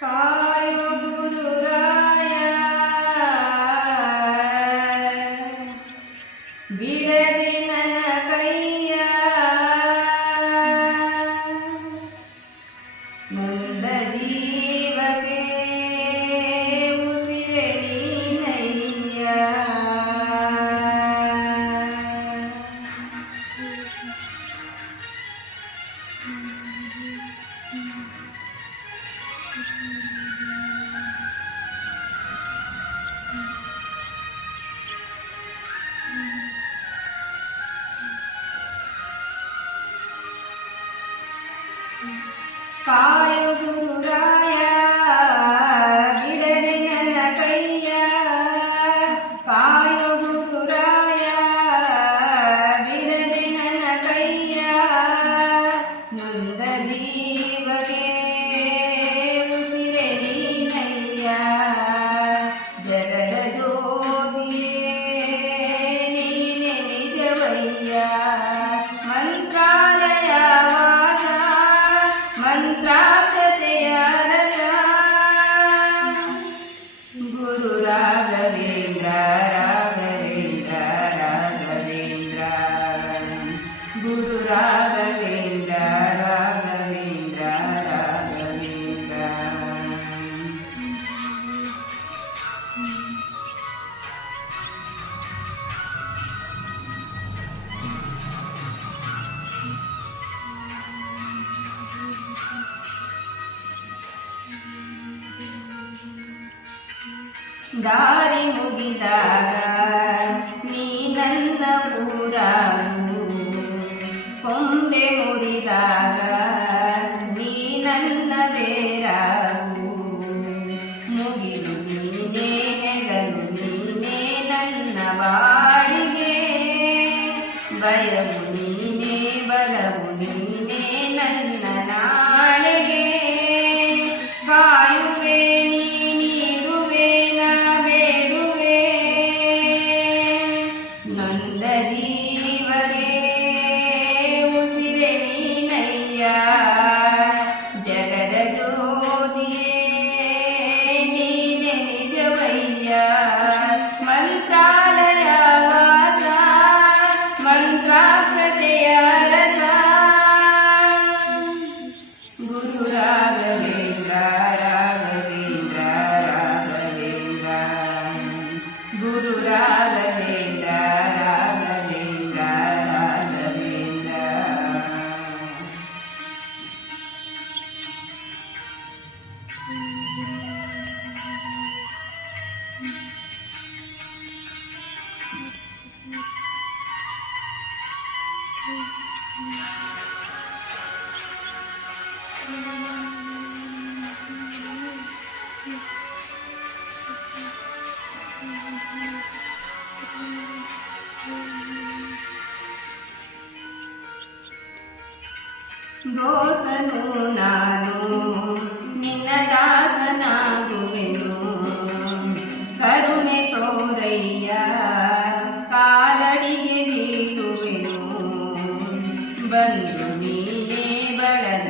ಕಾಯೋ ಗುರುರಾಯ ಬಿಡದೆ ನನ್ನ ಕೈಯ ನೊಂದ ಜೀವಕ್ಕೆ ಉಸಿರೆ ನೀನಯ್ಯ ಕಾಯೋ ಗುರುರಾಯ ಬಿಡದೆ ನನ್ನ ಕೈಯ ಕಾಯೋ ಗುರುರಾಯ ಬಿಡದೆ ನನ್ನ ಕೈಯ ನೊಂದ ಜೀವಕ್ಕೆ ಉಸಿರೆ ನೀನಯ್ಯ ಜಗದ ಜ್ಯೋತಿಯೇ ನೀನೆ ನಿಜವಯ್ಯ ಮಂತ್ರಾಲಯ ವಾಸ ಮಂತ್ರಾಕ್ಷತೆಯ ರಸ ಗುರು ರಾಘವೇಂದ್ರ ರಾಘವೇಂದ್ರ ರಾಘವೇಂದ್ರ ಗುರು ರಾಘವೇಂದ್ರ ರಾಘವೇಂದ್ರ ರಾಘವೇಂದ್ರ ದಾರಿ ಮುಗಿದಾಗ ನೀ ನನ್ನ ಊರಾಗು ಕೊಂಬೆ ಮುರಿದಾಗ ನೀ ನನ್ನ ಬೇರಾಗು ಮುಗಿಲು ನೀನೇ ಹೆಗಲು ನೀನೇ ನನ್ನ ಬಾಡಿಗೆ ಭಯವು ನೀನೇ ಬಲವು ನೀನೇ ನನ್ನ ನಾಳೆಗೆ ಕಾಯುವೆ ನೊಂದ ಜೀವಗೆ ಉಸಿರೆ ನೀನಯ್ಯ ಜಗದ ಜ್ಯೋತಿಯೇ ನೀನೆ ನಿಜವಯ್ಯ ಮಂತ್ರಾಲಯ ವಾಸ ಮಂತ್ರಾಕ್ಷತೆಯ ರಸ ಗುರು ರಾಘವೇಂದ್ರ ರಾಘವೇಂದ್ರ ರಾಘವೇಂದ್ರ ಗುರು ರಾಘವೇಂದ್ರ ರಾಘವೇಂದ್ರ ರಾಘವೇಂದ್ರ ದೋಸನು ನಾನು ನಿನ್ನ ದಾಸನಾಗುವೆನು ಕರುಣೆ ತೋರಯ್ಯ ಕಾಲಡಿಗೆ ಬೀಳುವೆನು ಬಂದು ನೀನೇ ಬಡದ